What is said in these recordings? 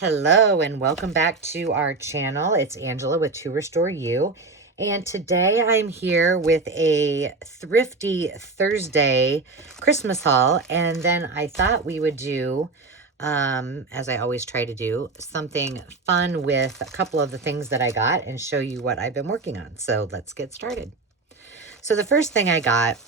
Hello and welcome back to our channel. It's Angela with To Restore You. And today I'm here with a Thrifty Thursday Christmas haul. And then I thought we would do, as I always try to do, something fun with a couple of the things that I got and show you what I've been working on. So let's get started. So the first thing I got,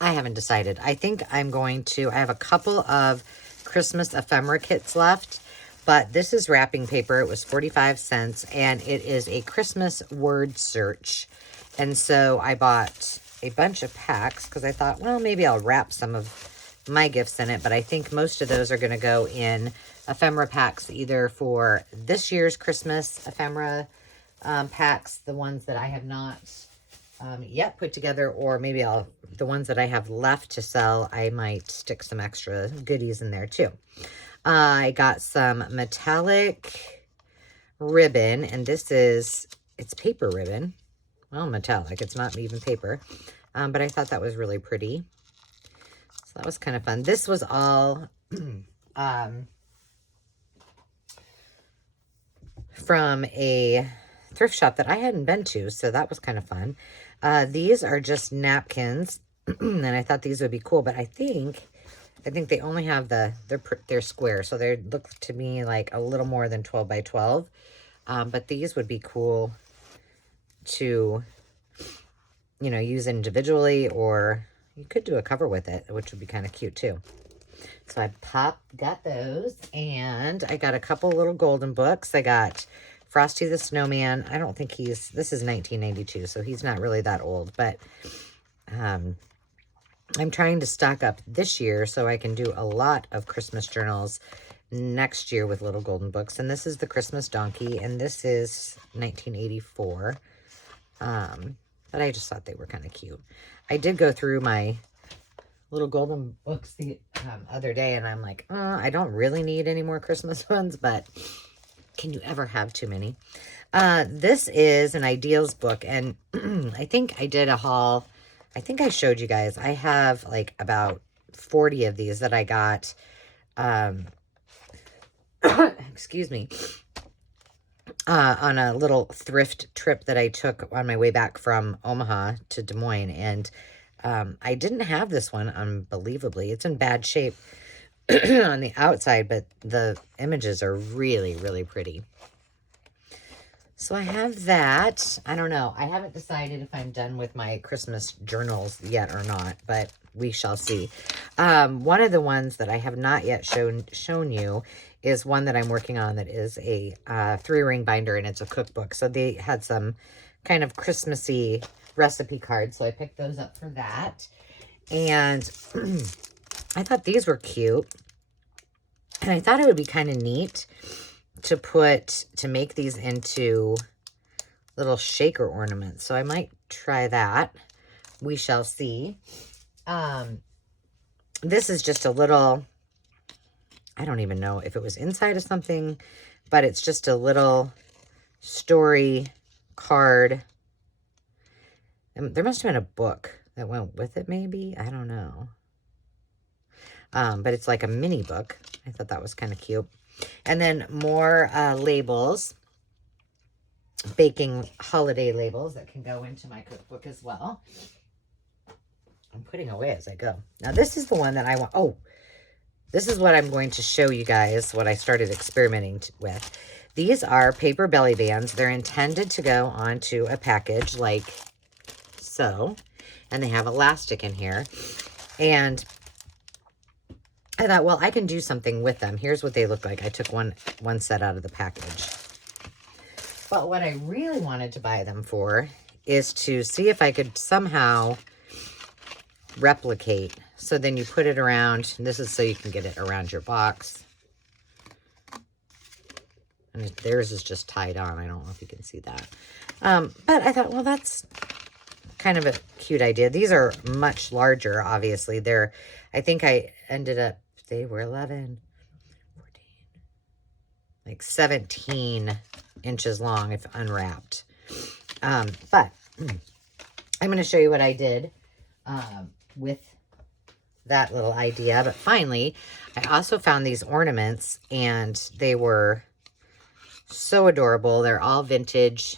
I haven't decided. I think I have a couple of Christmas ephemera kits left, but this is wrapping paper. It was 45 cents and it is a Christmas word search. And so I bought a bunch of packs because I thought, well, maybe I'll wrap some of my gifts in it, but I think most of those are going to go in ephemera packs, either for this year's Christmas ephemera packs, the ones that I have not yet put together, or maybe the ones that I have left to sell, I might stick some extra goodies in there too. I got some metallic ribbon, and it's paper ribbon. Well, metallic, it's not even paper, but I thought that was really pretty. So that was kind of fun. This was all from a thrift shop that I hadn't been to, so that was kind of fun. These are just napkins, and I thought these would be cool, but I think they only have they're square, so they look to me like a little more than 12 by 12. But these would be cool to, use individually, or you could do a cover with it, which would be kind of cute too. So I got those, and I got a couple little golden books. I got Frosty the Snowman. I don't think this is 1992, so he's not really that old, but I'm trying to stock up this year so I can do a lot of Christmas journals next year with little golden books. And this is the Christmas Donkey, and this is 1984. But I just thought they were kind of cute. I did go through my little golden books the other day, and I'm like, I don't really need any more Christmas ones, but can you ever have too many? This is an ideals book, and I think I did a haul. I think I showed you guys. I have like about 40 of these that I got, excuse me, on a little thrift trip that I took on my way back from Omaha to Des Moines. And I didn't have this one, unbelievably. It's in bad shape on the outside, but the images are really, really pretty. So I have that. I don't know. I haven't decided if I'm done with my Christmas journals yet or not, but we shall see. One of the ones that I have not yet shown you is one that I'm working on that is a 3-ring binder, and it's a cookbook. So they had some kind of Christmassy recipe cards, so I picked those up for that. And I thought these were cute, and I thought it would be kind of neat to make these into little shaker ornaments. So I might try that. We shall see. This is just a little, I don't even know if it was inside of something, but it's just a little story card. And there must have been a book that went with it, maybe. I don't know. But it's like a mini book. I thought that was kind of cute. And then more labels, baking holiday labels that can go into my cookbook as well. I'm putting away as I go. Now this is the one that I want. Oh, this is what I'm going to show you guys, what I started experimenting with. These are paper belly bands. They're intended to go onto a package like so. And they have elastic in here. And I thought, well, I can do something with them. Here's what they look like. I took one set out of the package. But what I really wanted to buy them for is to see if I could somehow replicate. So then you put it around. This is so you can get it around your box. And theirs is just tied on. I don't know if you can see that. But I thought, well, that's kind of a cute idea. These are much larger, obviously. I think I ended up, they were 11, 14, like 17 inches long if unwrapped. But I'm going to show you what I did with that little idea. But finally, I also found these ornaments, and they were so adorable. They're all vintage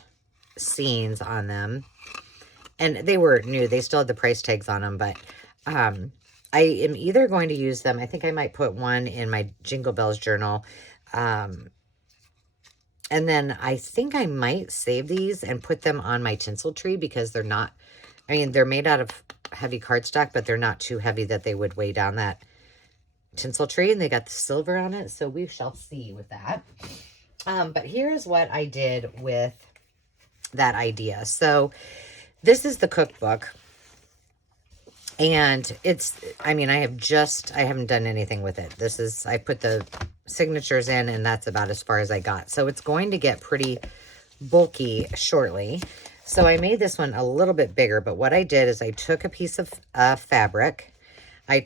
scenes on them. And they were new. They still had the price tags on them, but I am either going to use them. I think I might put one in my Jingle Bells journal. And then I think I might save these and put them on my tinsel tree, because they're not, I mean, they're made out of heavy cardstock, but they're not too heavy that they would weigh down that tinsel tree. And they got the silver on it, so we shall see with that. But here's what I did with that idea. So this is the cookbook. And it's, I mean, I haven't done anything with it. This is, I put the signatures in, and that's about as far as I got. So it's going to get pretty bulky shortly. So I made this one a little bit bigger, but what I did is I took a piece of fabric. I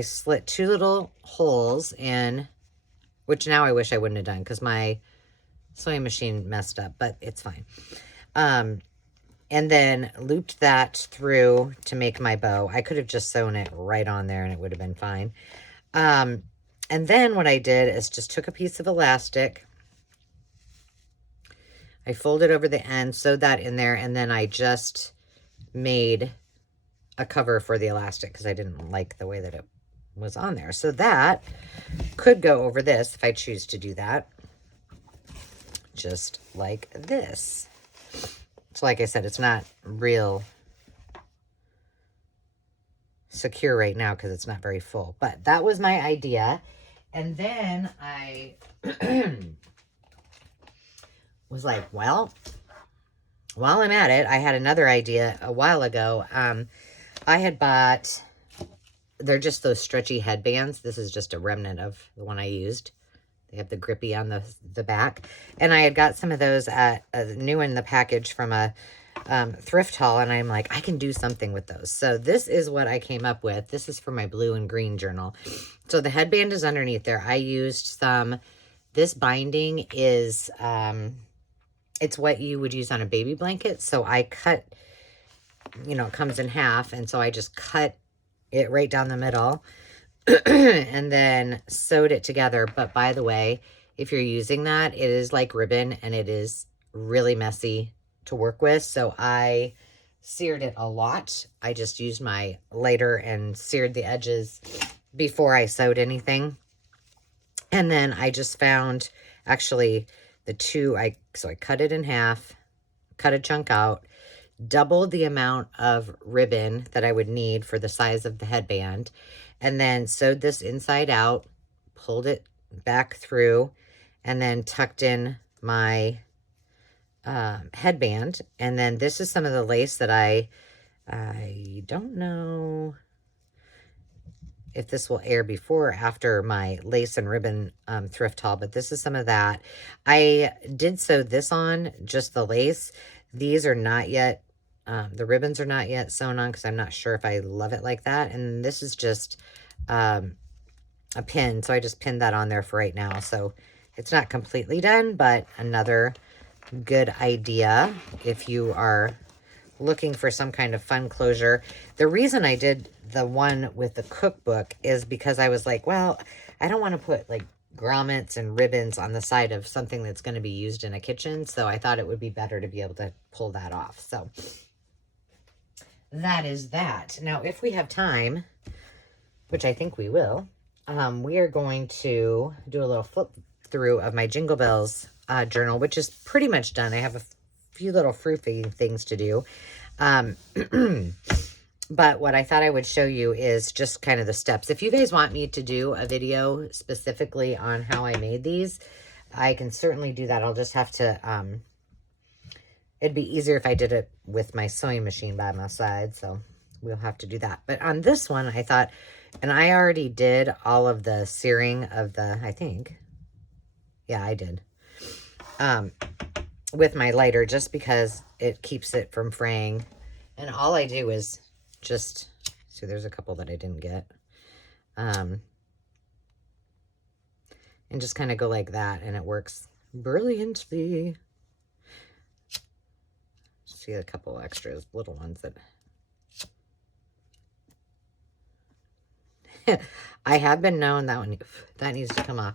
slit 2 little holes in, which now I wish I wouldn't have done because my sewing machine messed up, but it's fine. And then looped that through to make my bow. I could have just sewn it right on there and it would have been fine. And then what I did is just took a piece of elastic. I folded over the end, sewed that in there, and then I just made a cover for the elastic because I didn't like the way that it was on there. So that could go over this if I choose to do that. Just like this. So like I said, it's not real secure right now because it's not very full. But that was my idea. And then I was like, well, while I'm at it, I had another idea a while ago. I had bought, they're just those stretchy headbands. This is just a remnant of the one I used. They have the grippy on the back. And I had got some of those at new in the package from a thrift haul. And I'm like, I can do something with those. So this is what I came up with. This is for my blue and green journal. So the headband is underneath there. I used some, this binding is, it's what you would use on a baby blanket. So I cut, it comes in half. And so I just cut it right down the middle. And then sewed it together. But by the way, if you're using that, it is like ribbon and it is really messy to work with. So I seared it a lot. I just used my lighter and seared the edges before I sewed anything. And then I just found actually the two, so I cut it in half, cut a chunk out, doubled the amount of ribbon that I would need for the size of the headband, and then sewed this inside out, pulled it back through, and then tucked in my headband. And then this is some of the lace that I don't know if this will air before or after my lace and ribbon thrift haul, but this is some of that. I did sew this on, just the lace. These are not yet, the ribbons are not yet sewn on because I'm not sure if I love it like that. And this is just a pin, so I just pinned that on there for right now. So it's not completely done, but another good idea if you are looking for some kind of fun closure. The reason I did the one with the cookbook is because I was like, well, I don't want to put like grommets and ribbons on the side of something that's going to be used in a kitchen. So I thought it would be better to be able to pull that off. So that is that. Now, if we have time, which I think we will, we are going to do a little flip through of my Jingle Bells journal, which is pretty much done. I have a few little proofing things to do. But what I thought I would show you is just kind of the steps. If you guys want me to do a video specifically on how I made these, I can certainly do that. I'll just have to, it'd be easier if I did it with my sewing machine by my side. So we'll have to do that. But on this one, I thought, and I already did all of the searing of the, I think, yeah, I did, with my lighter, just because it keeps it from fraying. And all I do is just, so there's a couple that I didn't get, and just kind of go like that, and it works brilliantly. See a couple extras, little ones that, I have been known, that needs to come off.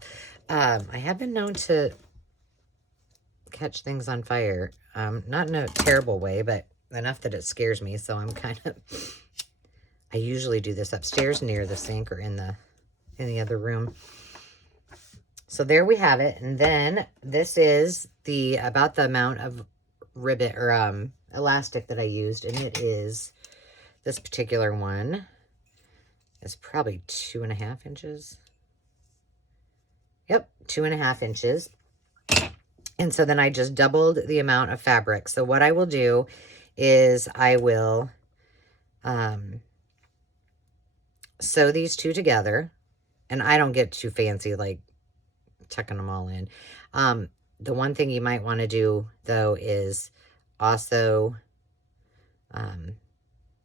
I have been known to catch things on fire. Not in a terrible way, but enough that it scares me. So I'm kind of, I usually do this upstairs near the sink or in the other room. So there we have it. And then this is about the amount of ribbon or elastic that I used. And it is, this particular one is probably 2.5 inches. Yep, 2.5 inches. And so then I just doubled the amount of fabric. So what I will do is I will sew these two together. And I don't get too fancy, like tucking them all in. The one thing you might want to do, though, is also,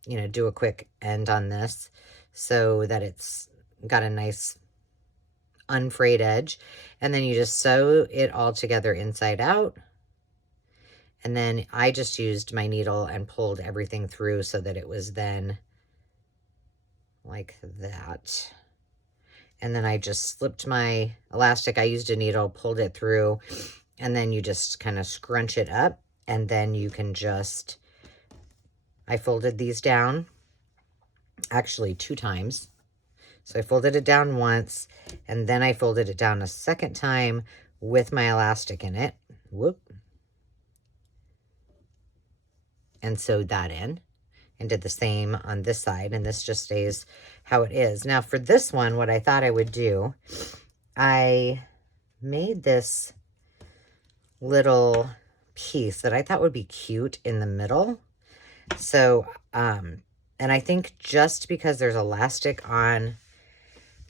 you know, do a quick end on this so that it's got a nice unfrayed edge. And then you just sew it all together inside out. And then I just used my needle and pulled everything through so that it was then like that. And then I just slipped my elastic. I used a needle, pulled it through, and then you just kind of scrunch it up. And then you can just, I folded these down actually 2 times. So I folded it down once, and then I folded it down a second time with my elastic in it. Whoop. And sewed that in. And did the same on this side, and this just stays how it is. Now for this one, what I thought I would do, I made this little piece that I thought would be cute in the middle. So, and I think just because there's elastic on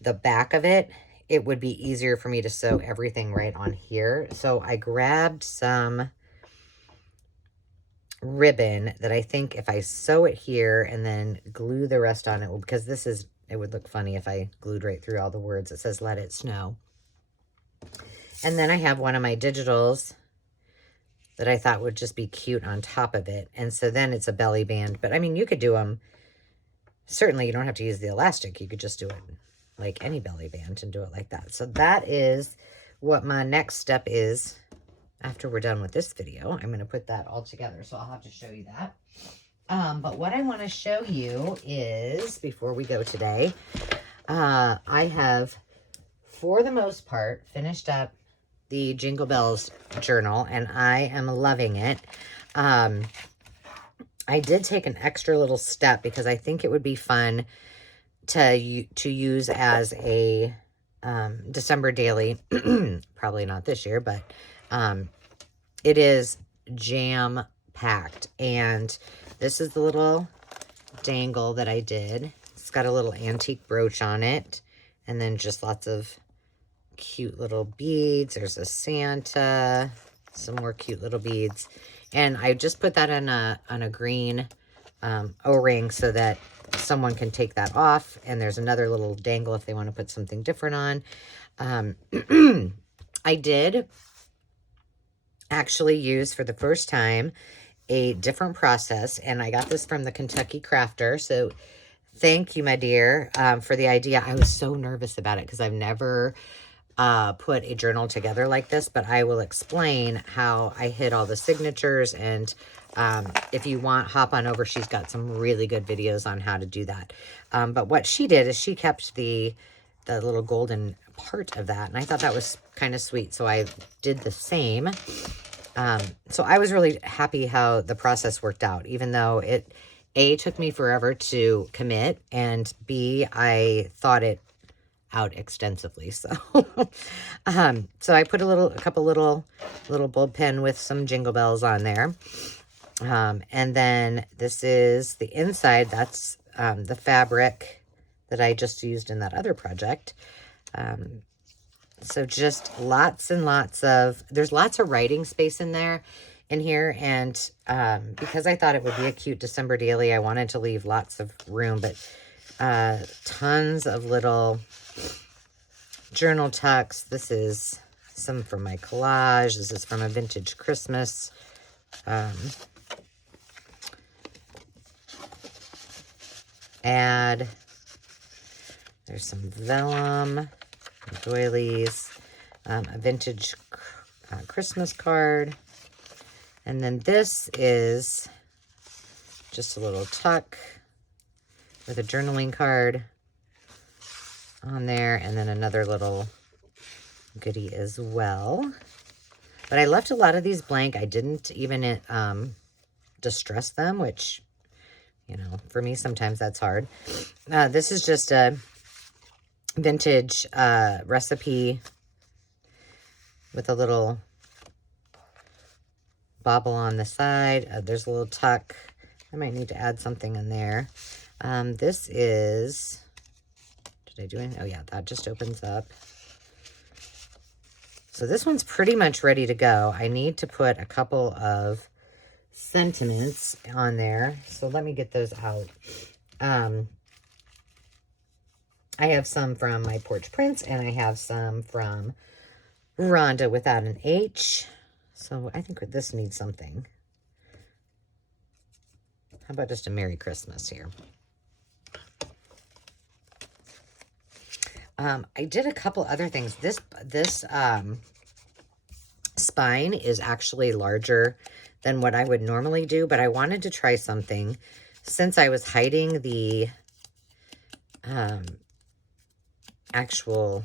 the back of it, it would be easier for me to sew everything right on here. So I grabbed some ribbon that I think if I sew it here and then glue the rest on it, because this is, it would look funny if I glued right through all the words. It says let it snow. And then I have one of my digitals that I thought would just be cute on top of it. And so then it's a belly band. But I mean, you could do them, certainly you don't have to use the elastic. You could just do it like any belly band and do it like that. So that is what my next step is. After we're done with this video, I'm going to put that all together, so I'll have to show you that. But what I want to show you is, before we go today, I have, for the most part, finished up the Jingle Bells journal, and I am loving it. I did take an extra little step because I think it would be fun to use as a December daily. Probably not this year, but it is jam-packed. And this is the little dangle that I did. It's got a little antique brooch on it. And then just lots of cute little beads. There's a Santa, some more cute little beads. And I just put that on a green O-ring so that someone can take that off. And there's another little dangle if they want to put something different on. I did actually use for the first time a different process, and I got this from the Kentucky Crafter. So thank you, my dear, for the idea. I was so nervous about it because I've never put a journal together like this, but I will explain how I hid all the signatures. And if you want, hop on over. She's got some really good videos on how to do that. But what she did is she kept the little golden part of that, and I thought that was kind of sweet, so I did the same. So I was really happy how the process worked out, even though it A, took me forever to commit, and B, I thought it out extensively. So so I put a couple little bulb pen with some Jingle Bells on there. And then this is the inside. That's the fabric that I just used in that other project. So just lots and lots of, there's lots of writing space in here. And because I thought it would be a cute December daily, I wanted to leave lots of room, but tons of little journal tucks. This is some from my collage. This is from a vintage Christmas. Ad. There's some vellum, doilies, a vintage Christmas card. And then this is just a little tuck with a journaling card on there. And then another little goodie as well. But I left a lot of these blank. I didn't even distress them, which, you know, for me, sometimes that's hard. This is just a vintage recipe with a little bobble on the side. There's a little tuck. I might need to add something in there. This is, did I do anything? Oh yeah, that just opens up. So this one's pretty much ready to go. I need to put a couple of sentiments on there. So let me get those out. I have some from My Porch Prince, and I have some from Rhonda without an H. So I think this needs something. How about just a Merry Christmas here? I did a couple other things. This spine is actually larger than what I would normally do, but I wanted to try something since I was hiding the actual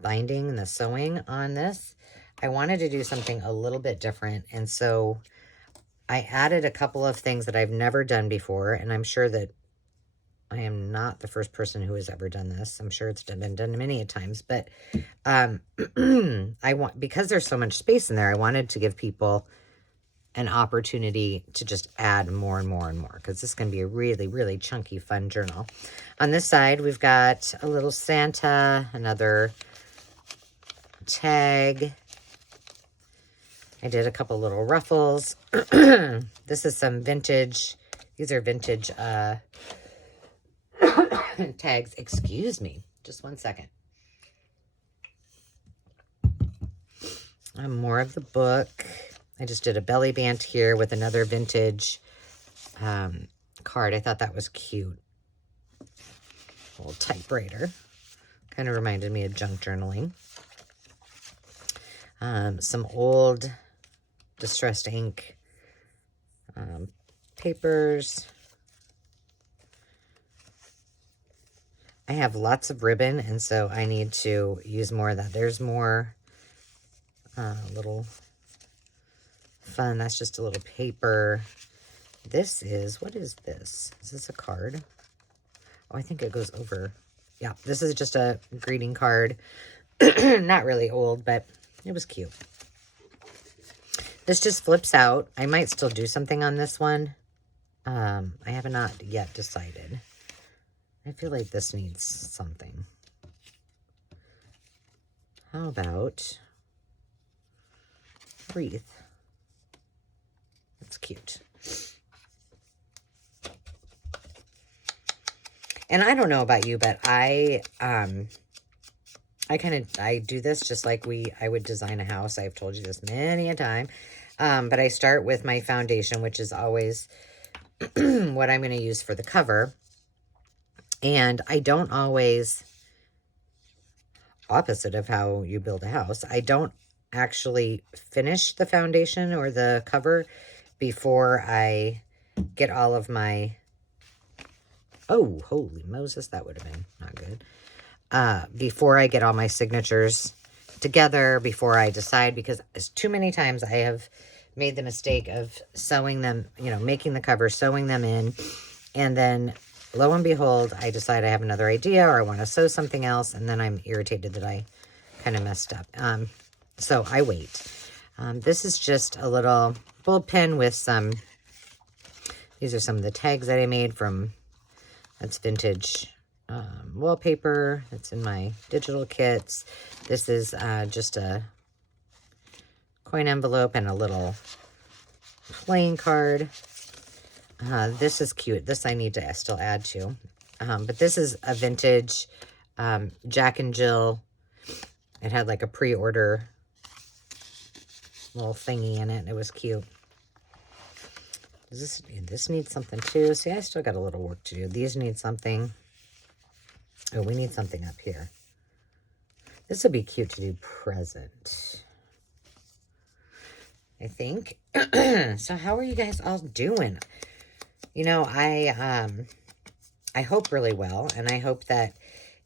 binding and the sewing on this. I wanted to do something a little bit different, and so I added a couple of things that I've never done before, and I'm sure that I am not the first person who has ever done this. I'm sure it's been done many times, but because there's so much space in there, I wanted to give people an opportunity to just add more and more and more, because this is going to be a really, really chunky, fun journal. On this side, we've got a little Santa, another tag. I did a couple little ruffles. This is some vintage, these are vintage tags. Excuse me. Just one second. More of the book. I just did a belly band here with another vintage card. I thought that was cute. A little typewriter. Kind of reminded me of junk journaling. Some old distressed ink papers. I have lots of ribbon, and so I need to use more of that. There's more little fun. That's just a little paper. This is, what is this? Is this a card? Oh, I think it goes over. Yeah, this is just a greeting card. Not really old, but it was cute. This just flips out. I might still do something on this one. I have not yet decided. I feel like this needs something. How about wreath? That's cute. And I don't know about you, but I do this just like I would design a house. I've told you this many a time. But I start with my foundation, which is always what I'm going to use for the cover. And I don't always, opposite of how you build a house, I don't actually finish the foundation or the cover before I get all of my, oh, holy Moses, that would have been not good. Before I get all my signatures together, before I decide, because too many times I have made the mistake of sewing them, making the cover, sewing them in, and then lo and behold, I decide I have another idea or I want to sew something else, and then I'm irritated that I kind of messed up. So I wait. This is just a little bulb pen with some, these are some of the tags that I made from, that's vintage wallpaper. That's in my digital kits. This is just a coin envelope and a little playing card. This is cute. This I need to still add to. But this is a vintage Jack and Jill. It had like a pre-order little thingy in it. It was cute. This needs something too. See, I still got a little work to do. These need something. Oh, we need something up here. This would be cute to do present, I think. So how are you guys all doing? You know, I hope really well, and I hope that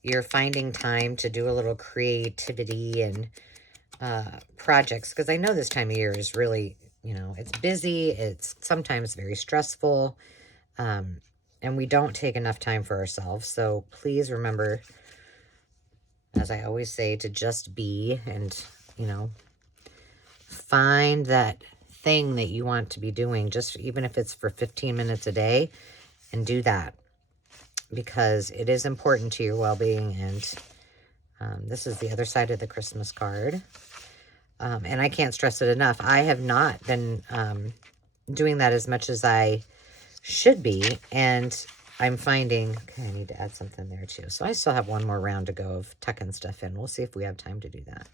you're finding time to do a little creativity and projects, because I know this time of year is really, you know, it's busy, it's sometimes very stressful, and we don't take enough time for ourselves. So please remember, as I always say, to just be and, you know, find that thing that you want to be doing, just even if it's for 15 minutes a day, and do that, because it is important to your well-being. And this is the other side of the Christmas card. And I can't stress it enough. I have not been doing that as much as I should be. And I'm finding, okay, I need to add something there too. So I still have one more round to go of tucking stuff in. We'll see if we have time to do that.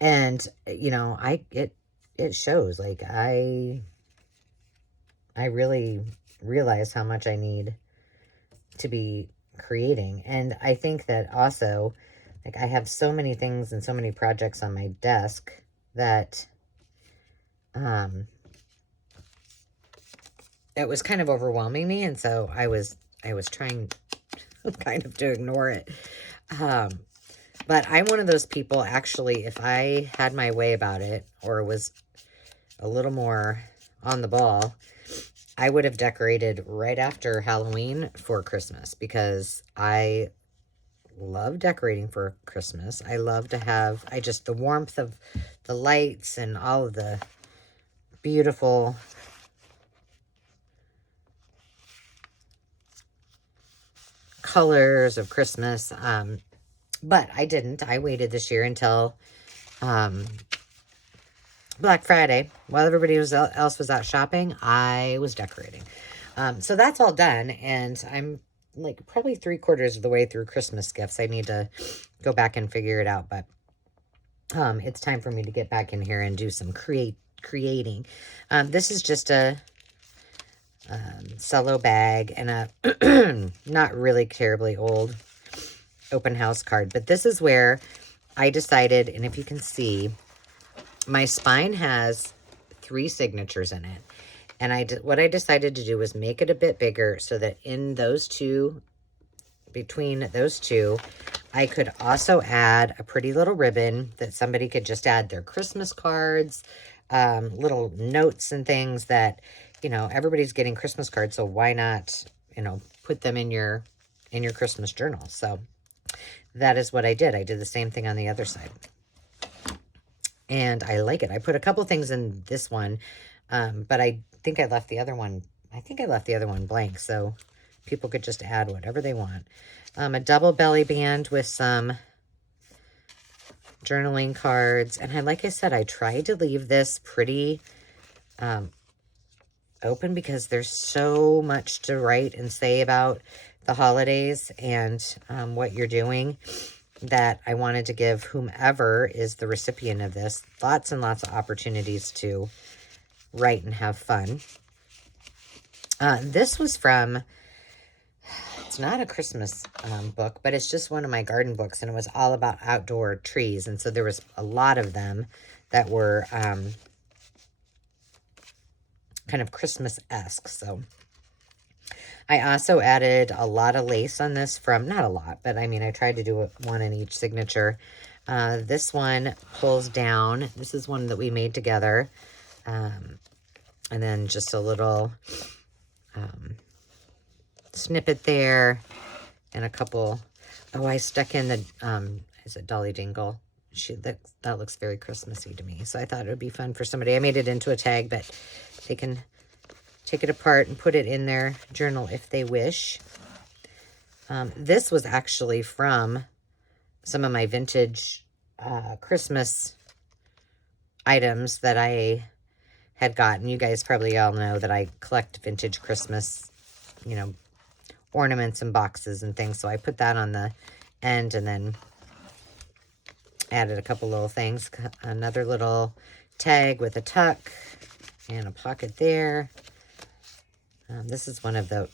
And, you know, it shows. Like, I really realize how much I need to be creating. And I think that also, like, I have so many things and so many projects on my desk that it was kind of overwhelming me, and so I was trying kind of to ignore it. But I'm one of those people, actually, if I had my way about it, or was a little more on the ball, I would have decorated right after Halloween for Christmas, because I love decorating for Christmas. I love to have, the warmth of the lights and all of the beautiful colors of Christmas. But I didn't. I waited this year until Black Friday. While everybody else was out shopping, I was decorating. So that's all done, and I'm like probably 3/4 of the way through Christmas gifts. I need to go back and figure it out, but it's time for me to get back in here and do some creating. This is just a cello bag and a not really terribly old open house card, but this is where I decided, and if you can see, my spine has 3 signatures in it, and what I decided to do was make it a bit bigger, so that in those two, between those two, I could also add a pretty little ribbon that somebody could just add their Christmas cards, little notes and things that, you know, everybody's getting Christmas cards, so why not, you know, put them in your Christmas journal. So that is what I did. I did the same thing on the other side. And I like it. I put a couple things in this one, but I think I left the other one. I think I left the other one blank, so people could just add whatever they want. A double belly band with some journaling cards. And like I said, I tried to leave this pretty open, because there's so much to write and say about the holidays and what you're doing, that I wanted to give whomever is the recipient of this lots and lots of opportunities to write and have fun. This was from, it's not a Christmas book, but it's just one of my garden books, and it was all about outdoor trees. And so there was a lot of them that were kind of Christmas-esque. So I also added a lot of lace on this from, not a lot, but I mean, I tried to do one in each signature. This one pulls down. This is one that we made together. And then just a little snippet there, and a couple. Oh, I stuck in the, is it Dolly Dingle? That looks very Christmassy to me. So I thought it would be fun for somebody. I made it into a tag, but they can take it apart and put it in their journal if they wish. This was actually from some of my vintage Christmas items that I had gotten. You guys probably all know that I collect vintage Christmas, you know, ornaments and boxes and things. So I put that on the end, and then added a couple little things. Another little tag with a tuck and a pocket there. This is one of the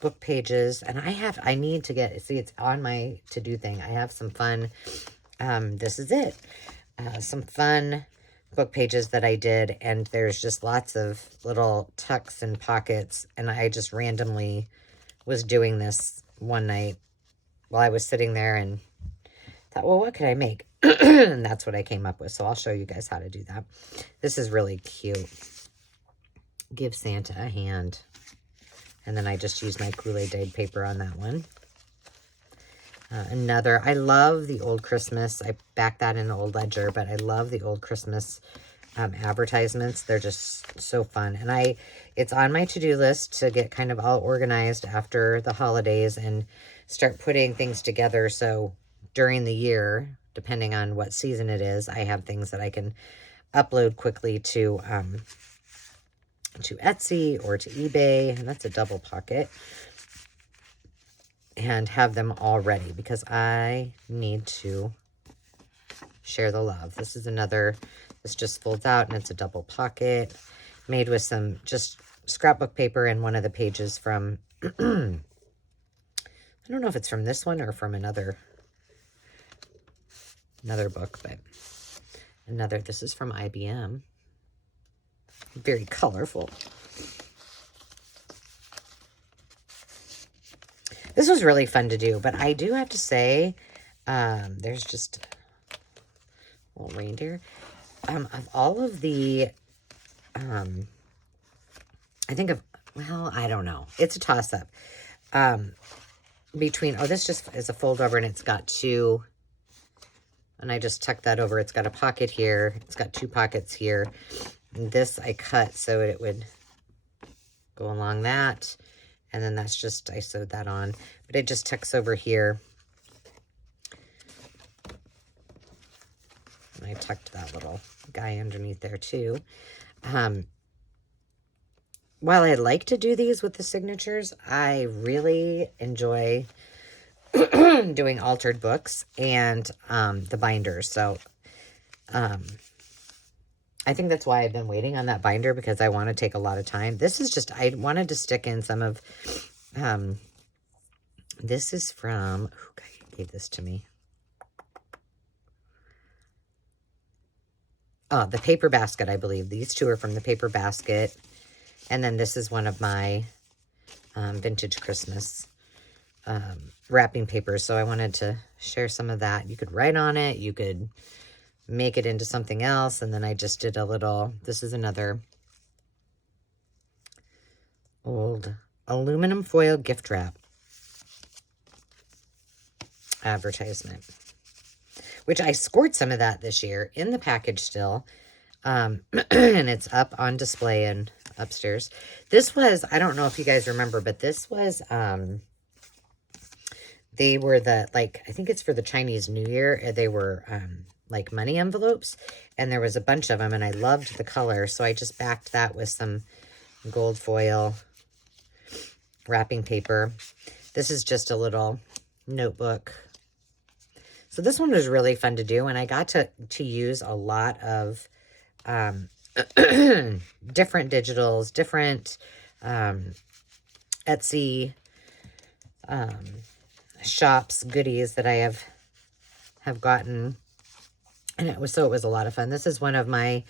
book pages, and I need to get, see, it's on my to-do thing. I have some fun, this is it, some fun book pages that I did, and there's just lots of little tucks and pockets, and I just randomly was doing this one night while I was sitting there and thought, well, what could I make? And that's what I came up with, so I'll show you guys how to do that. This is really cute. Give Santa a hand. And then I just used my Kool-Aid paper on that one. Another, I love the old Christmas. I backed that in the old ledger, but I love the old Christmas advertisements. They're just so fun. And it's on my to-do list to get kind of all organized after the holidays and start putting things together. So during the year, depending on what season it is, I have things that I can upload quickly to Etsy or to eBay, and that's a double pocket, and have them all ready because I need to share the love. This is another, this just folds out and it's a double pocket made with some just scrapbook paper and one of the pages from, I don't know if it's from this one or from another book, but this is from IBM. Very colorful. This was really fun to do, but I do have to say, there's just a little reindeer. Of all of the, I think of, well, I don't know. It's a toss-up. Between, oh, this just is a fold over and it's got two, and I just tucked that over. It's got a pocket here. It's got two pockets here. This I cut so it would go along that, and then that's just, I sewed that on, but it just tucks over here, and I tucked that little guy underneath there too. While I like to do these with the signatures, I really enjoy doing altered books and the binders. So I think that's why I've been waiting on that binder, because I want to take a lot of time. This is just, I wanted to stick in some of, this is from, who gave this to me? Oh, the Paper Basket, I believe. These two are from the Paper Basket. And then this is one of my vintage Christmas wrapping papers. So I wanted to share some of that. You could write on it. You could make it into something else. And then I just did a little, this is another old aluminum foil gift wrap advertisement, which I scored some of that this year in the package still. And it's up on display and upstairs. This was, I don't know if you guys remember, but this was, they were the, like, I think it's for the Chinese New Year. They were, like money envelopes, and there was a bunch of them, and I loved the color, so I just backed that with some gold foil wrapping paper. This is just a little notebook. So this one was really fun to do, and I got to use a lot of different digitals, different Etsy shops goodies that I have gotten. And it was a lot of fun. This is one of my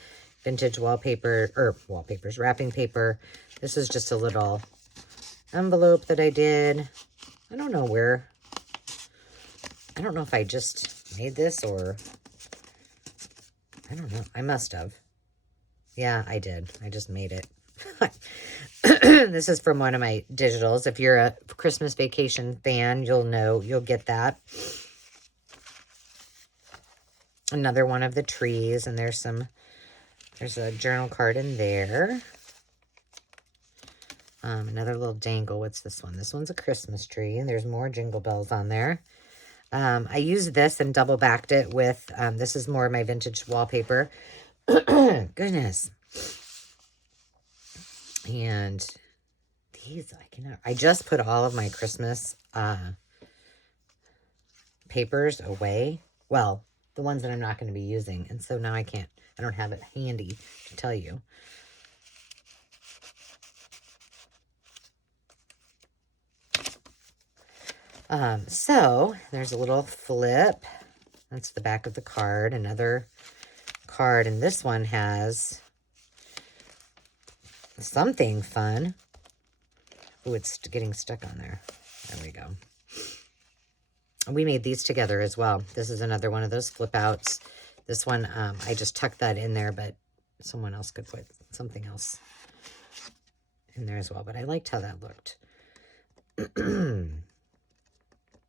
vintage wallpapers, wrapping paper. This is just a little envelope that I did. I don't know if I just made this or, I don't know. I must have. Yeah, I did. I just made it. This is from one of my digitals. If you're a Christmas Vacation fan, you'll get that. Another one of the trees, and there's a journal card in there. Another little dangle. What's this one? This one's a Christmas tree, and there's more Jingle Bells on there. I used this and double backed it with, this is more of my vintage wallpaper. Goodness. And these, I just put all of my Christmas papers away. Well, the ones that I'm not going to be using. And so now I don't have it handy to tell you. So there's a little flip. That's the back of the card. Another card, and this one has something fun. Oh, it's getting stuck on there. There we go. We made these together as well. This is another one of those flip outs. This one, I just tucked that in there, but someone else could put something else in there as well. But I liked how that looked.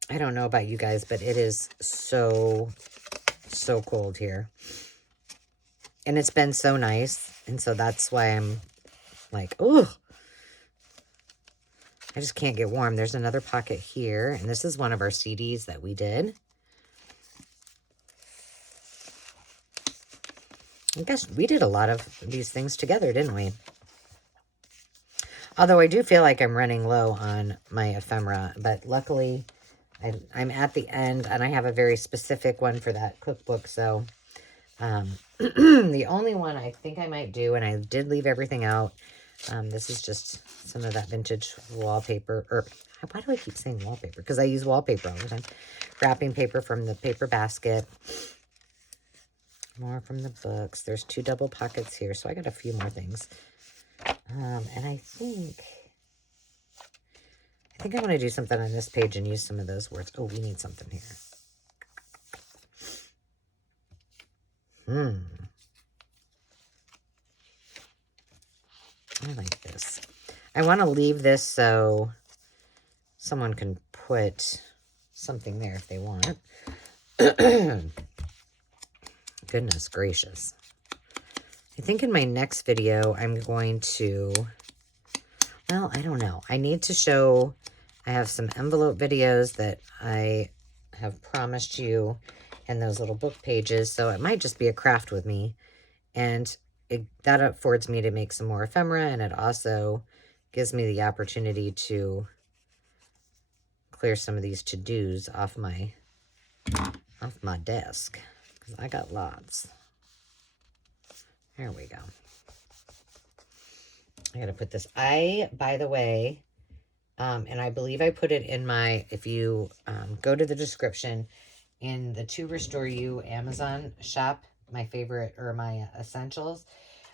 I don't know about you guys, but it is so cold here. And it's been so nice. And so that's why I'm like, ooh, I just can't get warm. There's another pocket here. And this is one of our CDs that we did. I guess we did a lot of these things together, didn't we? Although I do feel like I'm running low on my ephemera. But luckily, I'm at the end. And I have a very specific one for that cookbook. So the only one I think I might do, and I did leave everything out. This is just some of that vintage wallpaper, or why do I keep saying wallpaper? Because I use wallpaper all the time. Wrapping paper from the paper basket. More from the books. There's 2 double pockets here, so I got a few more things. And I think I want to do something on this page and use some of those words. Oh, we need something here. I like this. I want to leave this so someone can put something there if they want. Goodness gracious. I think in my next video, I'm going to, well, I don't know. I need to show, I have some envelope videos that I have promised you and those little book pages. So it might just be a craft with me. And that affords me to make some more ephemera. And it also gives me the opportunity to clear some of these to-dos off my desk. Because I got lots. There we go. I got to put this. By the way, and I believe I put it in my, if you go to the description, in the To Restore You Amazon shop, my favorite, or my essentials,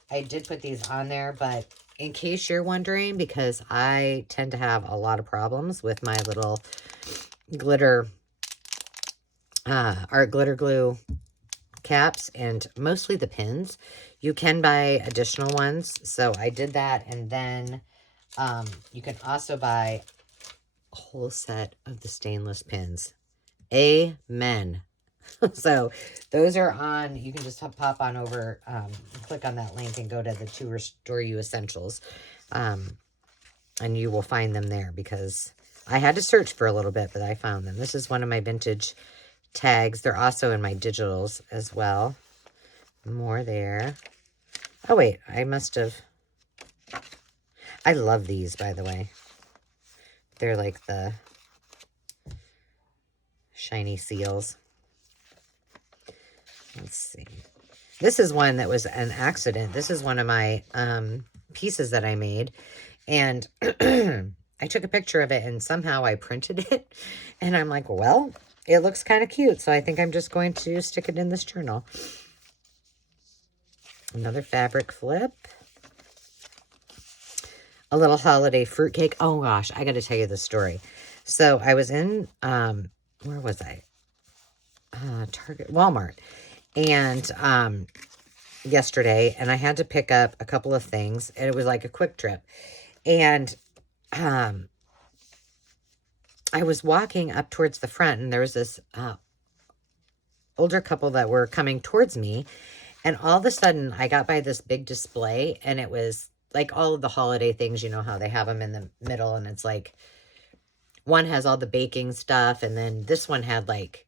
I did put these on there, but in case you're wondering, because I tend to have a lot of problems with my little glitter, art glitter glue caps, and mostly the pins. You can buy additional ones, so I did that, and then you can also buy a whole set of the stainless pins. Amen. So those are on, you can just pop on over, click on that link and go to the To Restore You Essentials, and you will find them there, because I had to search for a little bit, but I found them. This is one of my vintage tags. They're also in my digitals as well. More there. Oh, wait, I must have... I love these, by the way. They're like the shiny seals. Let's see. This is one that was an accident. This is one of my pieces that I made. And I took a picture of it, and somehow I printed it. And I'm like, well, it looks kind of cute. So I think I'm just going to stick it in this journal. Another fabric flip. A little holiday fruitcake. Oh, gosh, I got to tell you the story. So I was in, where was I? Target, Walmart. And yesterday, and I had to pick up a couple of things, and it was like a quick trip. And I was walking up towards the front, and there was this older couple that were coming towards me, and all of a sudden, I got by this big display, and it was like all of the holiday things, you know how they have them in the middle, and it's like, one has all the baking stuff, and then this one had like,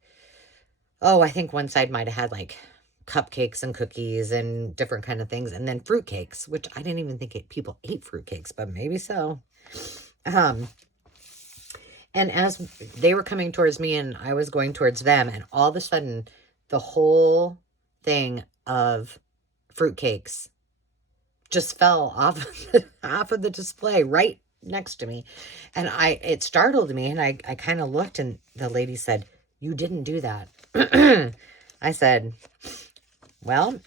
oh, I think one side might have had like cupcakes and cookies and different kind of things. And then fruitcakes, which I didn't even think people ate fruitcakes, but maybe so. And as they were coming towards me and I was going towards them, and all of a sudden the whole thing of fruitcakes just fell off of the display right next to me. And it startled me, and I kind of looked, and the lady said, "You didn't do that." I said, "Well,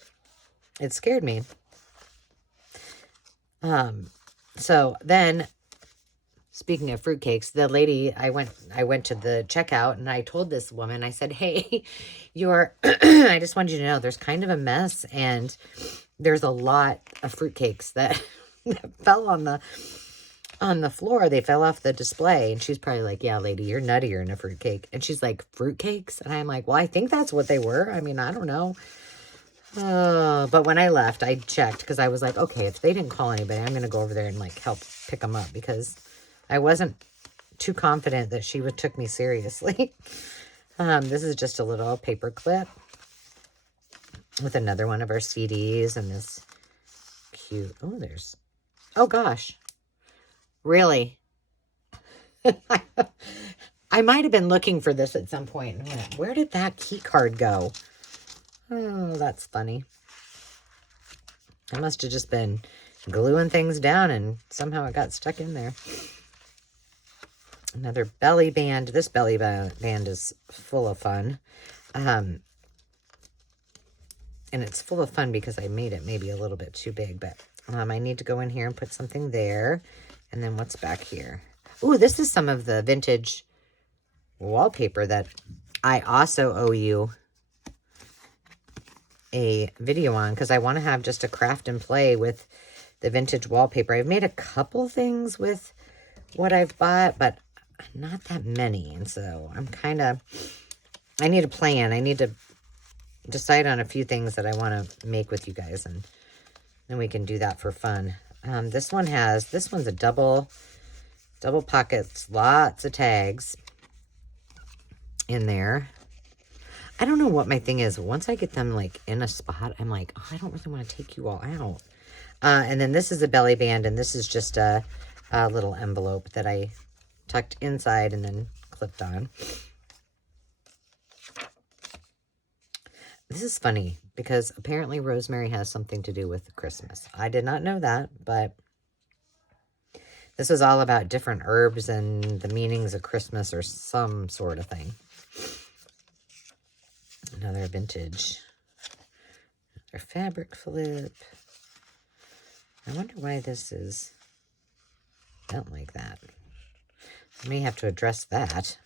it scared me." So then, speaking of fruitcakes, the lady, I went to the checkout, and I told this woman, I said, "Hey, I just wanted you to know there's kind of a mess, and there's a lot of fruitcakes that, that fell on the floor. They fell off the display." And she's probably like, "Yeah, lady, you're nuttier than a fruitcake." And she's like, "Fruitcakes?" And I'm like, "Well, I think that's what they were. I mean, I don't know." But when I left, I checked, because I was like, okay, if they didn't call anybody, I'm going to go over there and like help pick them up, because I wasn't too confident that she took me seriously. This is just a little paper clip with another one of our CDs, and this cute, oh gosh, really? I might have been looking for this at some point. And went, where did that key card go? Oh, that's funny. I must have just been gluing things down, and somehow it got stuck in there. Another belly band. This belly band is full of fun. And it's full of fun because I made it maybe a little bit too big, but I need to go in here and put something there. And then what's back here? Ooh, this is some of the vintage wallpaper that I also owe you a video on, because I want to have just a craft and play with the vintage wallpaper. I've made a couple things with what I've bought, but not that many. And so I need a plan. I need to decide on a few things that I want to make with you guys, and then we can do that for fun. This one's a double pockets, lots of tags in there. I don't know what my thing is. Once I get them like in a spot, I'm like, oh, I don't really want to take you all out. And then this is a belly band, and this is just a little envelope that I tucked inside and then clipped on. This is funny, because apparently rosemary has something to do with Christmas. I did not know that, but this is all about different herbs and the meanings of Christmas or some sort of thing. Another vintage. Another fabric flip. I wonder why this is bent like that. I may have to address that.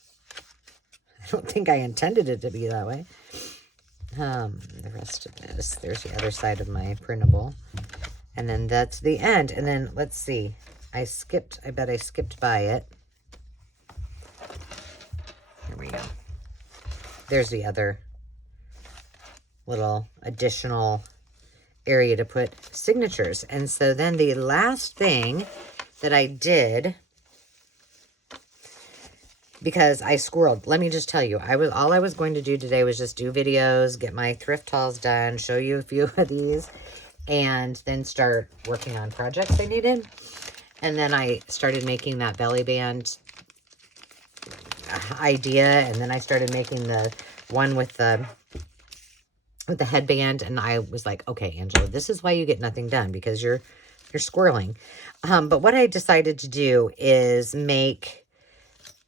I don't think I intended it to be that way. The rest of this, there's the other side of my printable. And then that's the end. And then let's see. I bet I skipped by it. Here we go. There's the other little additional area to put signatures. And so then the last thing that I did, because I squirreled, let me just tell you, all I was going to do today was just do videos, get my thrift hauls done, show you a few of these, and then start working on projects I needed. And then I started making that belly band idea, and then I started making the one with the headband, and I was like, okay, Angela, this is why you get nothing done, because you're squirreling. But what I decided to do is make,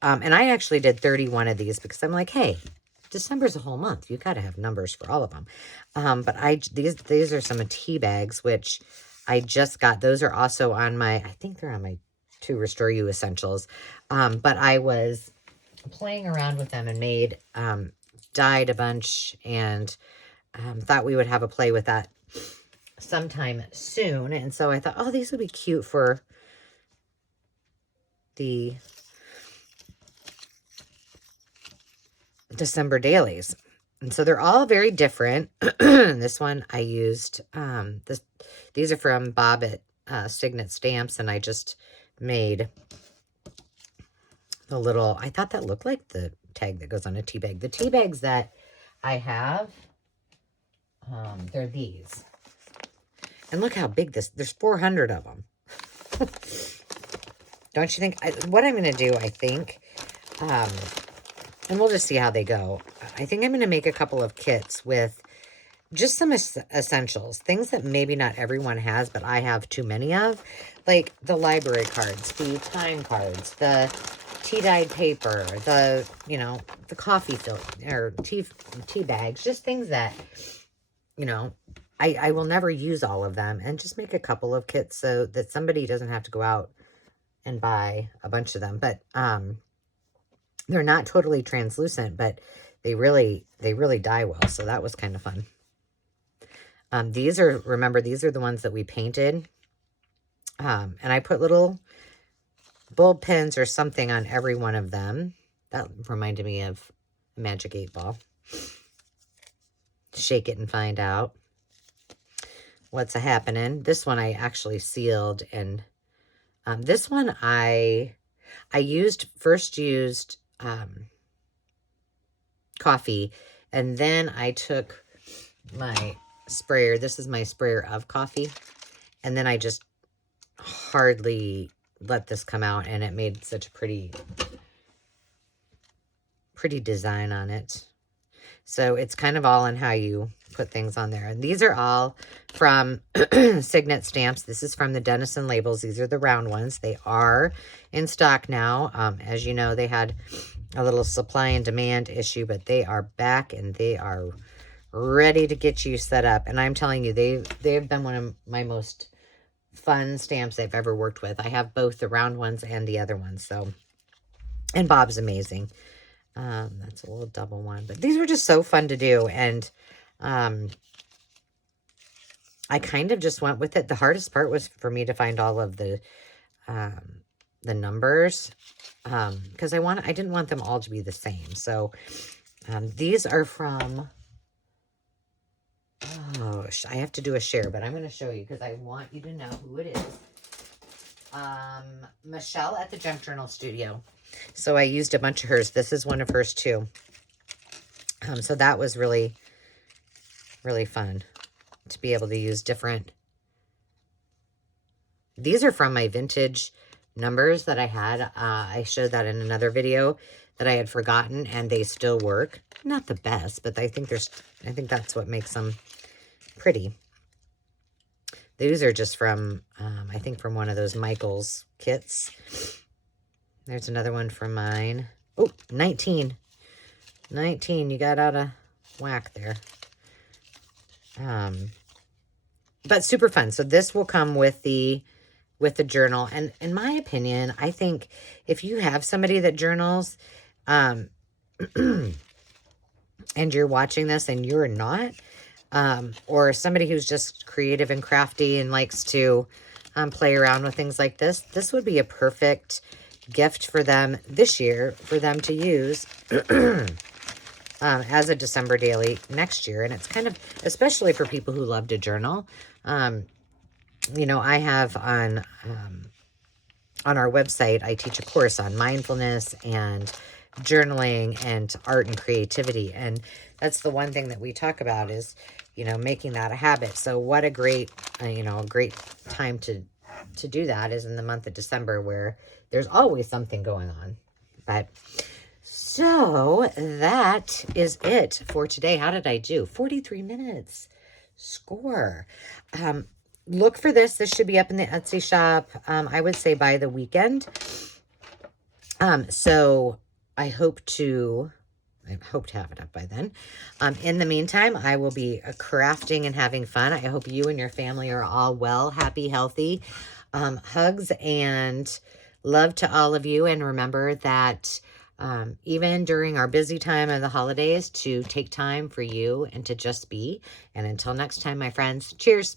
and I actually did 31 of these, because I'm like, hey, December's a whole month. You got to have numbers for all of them. But these are some tea bags, which I just got. Those are also on I think they're on my To Restore You Essentials. But I was playing around with them and made, dyed a bunch, and thought we would have a play with that sometime soon. And so I thought, oh, these would be cute for the December dailies. And so they're all very different. This one I used, these are from Bob at Signet Stamps, and I just made the little, I thought that looked like the tag that goes on a tea bag. The tea bags that I have, they're these. And look how big there's 400 of them. Don't you think? What I'm going to do, I think, and we'll just see how they go. I think I'm going to make a couple of kits with just some essentials, things that maybe not everyone has, but I have too many of, like the library cards, the time cards, the tea-dyed paper, the, you know, the coffee filter, or tea bags, just things that, you know, I will never use all of them, and just make a couple of kits so that somebody doesn't have to go out and buy a bunch of them. But they're not totally translucent, but they really dye well, so that was kind of fun. These are, remember, these are the ones that we painted. And I put little bulb pins or something on every one of them. That reminded me of Magic 8 Ball. Shake it and find out what's happening. This one I actually sealed, and this one I first used coffee, and then I took my sprayer. This is my sprayer of coffee, and then I just hardly let this come out, and it made such a pretty design on it. So it's kind of all in how you put things on there. And these are all from Signet Stamps. This is from the Denison labels. These are the round ones. They are in stock now. As you know, they had a little supply and demand issue, but they are back, and they are ready to get you set up. And I'm telling you, they've been one of my most fun stamps I've ever worked with. I have both the round ones and the other ones. So, and Bob's amazing. That's a little double one, but these were just so fun to do. And I kind of just went with it. The hardest part was for me to find all of the numbers, because I didn't want them all to be the same. So these are from, oh, I have to do a share, but I'm going to show you because I want you to know who it is. Michelle at the Junk Journal Studio. So I used a bunch of hers. This is one of hers too. So that was really fun to be able to use different. These are from my vintage numbers that I had. I showed that in another video that I had forgotten, and they still work. Not the best, but I think that's what makes them pretty. These are just from, I think from one of those Michaels kits. There's another one from mine. Oh, 19. 19, you got out of whack there. But super fun. So this will come with the journal. And in my opinion, I think if you have somebody that journals, and you're watching this and you're not, or somebody who's just creative and crafty and likes to play around with things like this, this would be a perfect gift for them this year, for them to use as a December daily next year. And it's kind of, especially for people who love to journal. You know, I have on our website, I teach a course on mindfulness and journaling and art and creativity. And that's the one thing that we talk about is, you know, making that a habit. So what a great, you know, a great time to do that is in the month of December, where there's always something going on. But so that is it for today. How did I do? 43 minutes. Score. Look for this. This should be up in the Etsy shop. I would say by the weekend. So I hope to have it up by then. In the meantime, I will be crafting and having fun. I hope you and your family are all well, happy, healthy. Hugs and love to all of you. And remember that even during our busy time of the holidays, to take time for you and to just be. And until next time, my friends, cheers.